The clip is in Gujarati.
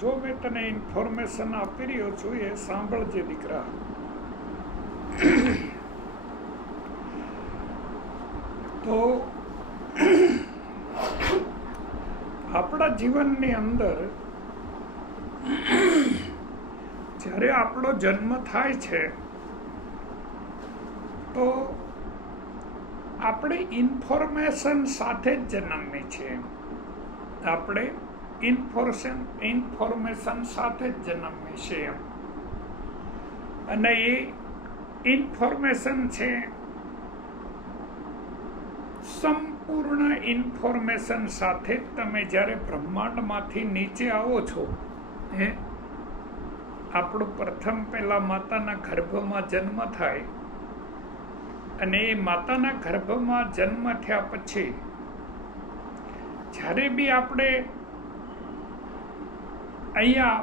જો મેં તને ઇન્ફોર્મેશન આપી રહ્યો છું એ સાંભળજે દીકરા. તો આપણા જીવનની અંદર જ્યારે આપણો જન્મ થાય છે તો આપણે ઇન્ફોર્મેશન સાથે જ જન્મીએ છીએ. આપણે ઇન્ફોર્મેશન સાથે જ જન્મીએ છીએ અને એ ઇન્ફોર્મેશન છે સંપૂર્ણ ઇન્ફોર્મેશન સાથે તમે જ્યારે બ્રહ્માંડમાંથી નીચે આવો છો, આપણું પ્રથમ પહેલાં માતાના ગર્ભમાં જન્મ થાય અને એ માતાના ગર્ભમાં જન્મ થયા પછી જ્યારે બી આપણે અહીંયા